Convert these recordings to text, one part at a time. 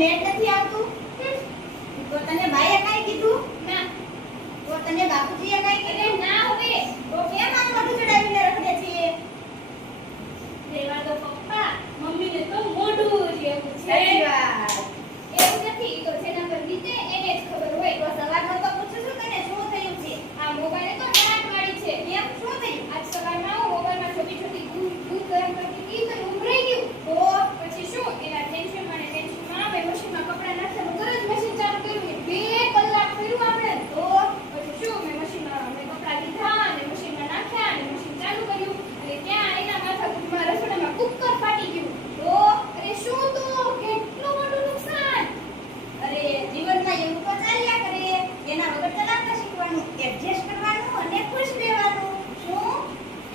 Net નથી આવતું? તો તને ભાઈએ કાઈ કીધું? ના. તો તને બાપુજીએ કાઈ કીધું? ના હવે. તો કેમ આમ મોઢું ચડાવીને રખડે છે? રેવા દો પપ્પા, મમ્મીને તો મોઢું જ એવું છે. સાચી વાત. એવું નથી, તો જેના પર વીતે એને જ ખબર હોય. તો સવારમાં તો પૂછું છું તને શું થયું છે? આ મોબાઈલે તો ડાંટ વાળી છે. કેમ શું થયું? આજ સવારમાં હું મોબાઈલમાં છોટી દૂધ ગરમ કરતી હતી તો ઊંઘરાઈ ગયું. તો પછી શું એના ટેન્શનમાં ને ટેન્શનમાં મેં મશીનમાં કપડાં નાખવાનું તરત મશીન ચાલુ કર્યું ને 2 કલાક કર્યું આપણે. તો પછી શું મેં મશીનમાં મેં કપડાં લીધા અને મશીનમાં નાખ્યા અને મશીન ચાલુ કર્યું અને ત્યાં એના માથાકૂટમાં રસોડામાં કુકર ફાટી ગયું. તો અરે શું તો કેટલું મોટું નુકસાન. અરે જીવનમાં એવું તો ચાલ્યા કરે. એના વગર ચલાવતા શીખવાનું, એડજસ્ટ કરવાનું અને ખુશ રહેવાનું. શું?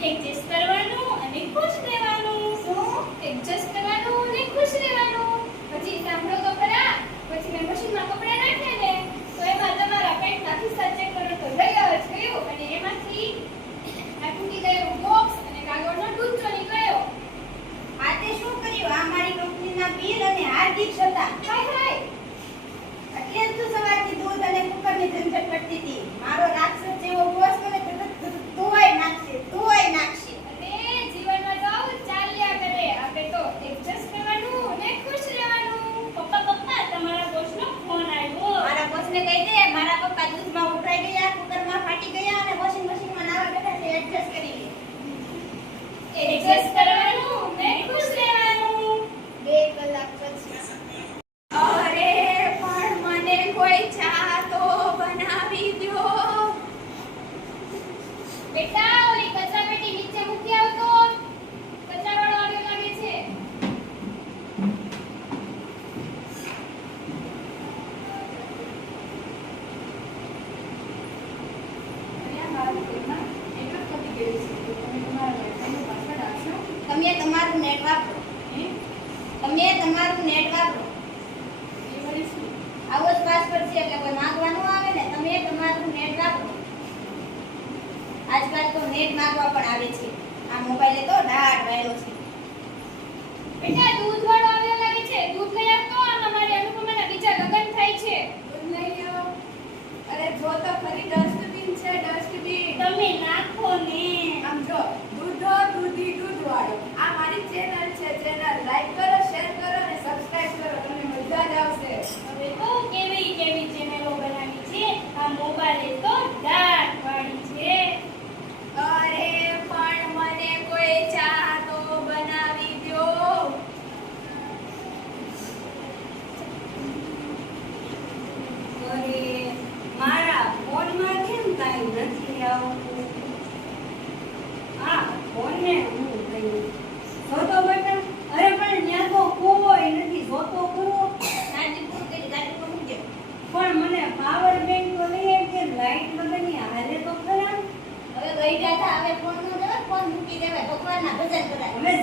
એડજસ્ટ કરવાનું અને ખુશ રહેવાનું. શું? એડજસ્ટ કરવાનું અને ખુશ રહેવાનું. પછી સાંભળો તો ખરા. પછી મેં મશીનમાં કપડાં નાખ્યા ને તો એમાં તમારા પેન્ટના ખિસ્સા ચેક કરો તો રહ્યા જ ગયું અને એમાંથી આ તૂટી ગયેલું બોક્સ અને કાગળનો ડૂચો નીકળ્યો. આ તે શું કર્યું? આ મારી કંપનીના બિલ અને હાર્દિક હતા. હાય હાય. એટલે જ તું સવારથી દૂધ અને કુકરની ઝંઝટ કરતી હતી. મારો રાક્ષસ જેવો બોસ મને તરત ધોવાઈ નાખશે. અને જીવનમાં તો આવું જ ચાલ્યા કરે. આપણે તો એડજસ્ટ કરવાનું અને ખુશ રહેવાનું. પપ્પા તમારા બોસનો ફોન આવ્યો. મારા બોસને કહી દે મારા પપ્પા દૂધમાં ઉભરાઈ ગયા, કુકરમાં ફાટી ગયા અને વોશિંગ મશીનમાં નાવા બેઠા છે. એડજસ્ટ કરી લે. એડજસ્ટ કરવાનું અને ખુશ રહેવાનું. 2 કલાક પછી અરે પણ મને કોઈ ચા તો બનાવી દ્યો. બેટા ઓલી કચરા પેટી નીચે મૂકી આવતો. કચરાવાળો આવ્યો લાગે છે. તમે તમારું નેટ વાપરો. આવો જ પાસવર્ડ છે એટલે કોઈ માંગવાનું આવે ને તમે તમારું નેટ વાપરો. આજકાલ તો નેટ માંગવા પણ આવે છે. આ મોબાઈલે તો ડાઢ વાળ્યો છે. બેટા દૂધ વાળો આવ્યો લાગે છે. દૂધ લઈ આવતો. આમાં મારી અનુપમાના બીજા લગ્ન થાય છે. દૂધ લઈ આવો. અરે જો તો ખરી ડસ્ટબિન છે, ડસ્ટબિન. તમે નાખો ને. આમ જો દૂધી દૂધવાળો. આ મારી ચેનલ છે. ચેનલ લાઈક કરો, શેર કરો અને સબસ્ક્રાઇબ કરો. તમને મજા જ આવશે. હવે તો કેવી કેવી ચેનલો બનાવી છે. આ મોબાઈલે તો ડાર્ક વાળી છે. અરે પણ મને કોઈ ચા તો બનાવી દ્યો. અરે મારા ફોનમાં કેમ કાંઈ નથી આવતું? આ ફોનને હું કહ્યું જોતો બટન. અરે પણ ત્યાં તો કોઈ નથી. જોતો ખરો. ગાડી પૂરી કરી, ગાડી પર મૂકજો. પણ મને પાવર બેંક તો લઈ આવી કે લાઈટ વગરની હાલે તો ખરા. હવે ગઈ જાતા હવે ફોન નો દેવાય, ફોન મૂકી દેવાય. ભગવાનના ભજન કરાય. હવે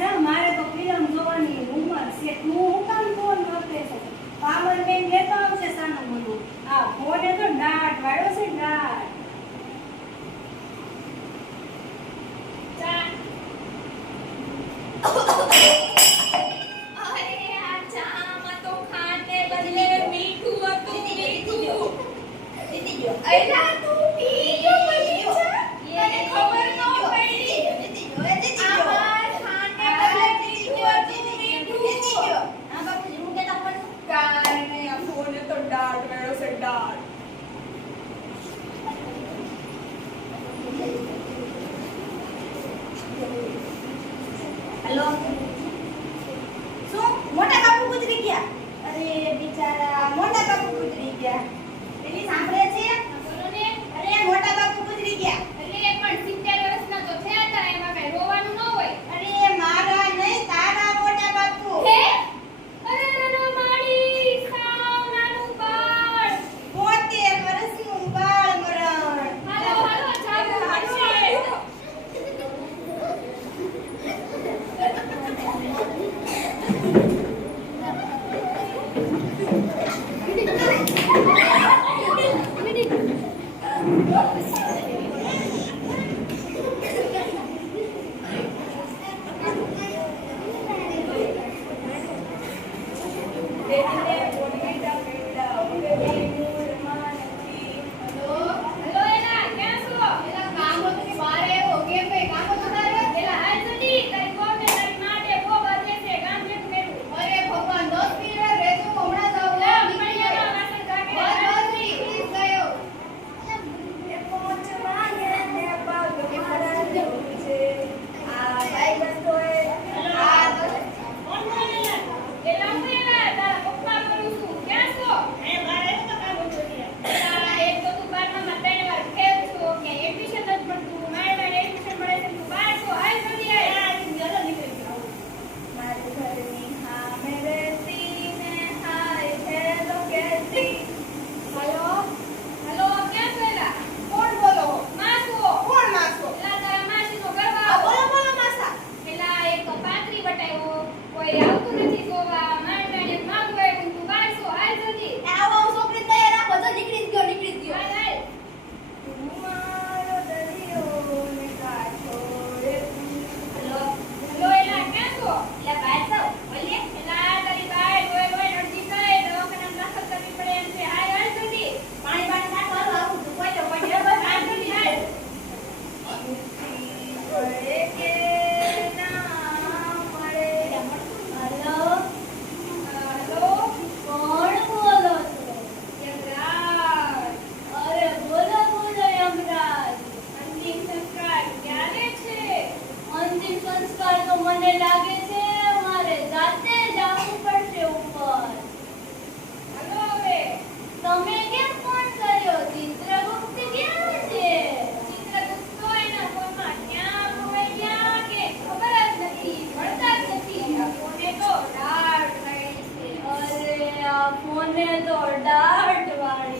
જા મારે તો ફિલ્મ જોવાની ઉંમર છે. તું હું કામ ફોન નોતે છે? પાવર બેંક લેતો આવશે સાનું મોનું. આ ફોને તો ડાટ વાળ્યો છે, ડાટ. ચા. અરે આ ચામાં તો ખાંડને બદલે મીઠું હતું. મીઠું. જીતી ગયો. અલા તું પી ગયો બધી ચા? એ તને ખબર ન પડી. જીતી ગયો. આમાં ખાંડને બદલે મીઠું હતું. જીતી ગયો. હા બાપુજી હું કેતા ફોન કાંઈ નહીં, આ ફોને તો ડાટ વાળ્યો છે, ડાટ. હેલો. શું મોટા બાપુ ગુજરી ગયા? અરે બિચારા મોટા બાપુ ગુજરી ગયા. એની સાંભળે છે? બોલો ને. અરે મોટા બાપુ ગુજરી ગયા. અરે પણ 70 વર્ષના તો થયા હતા. એમાં કઈ રોવાનું ન હોય. અરે મારા નહીં તારા મોટા બાપુ. હે? અરે મારી સાવ નાનું બાળ. 70 વર્ષનું બાળ મરણ. હાલો જાવું પડશે. મને તો દાટ વાળે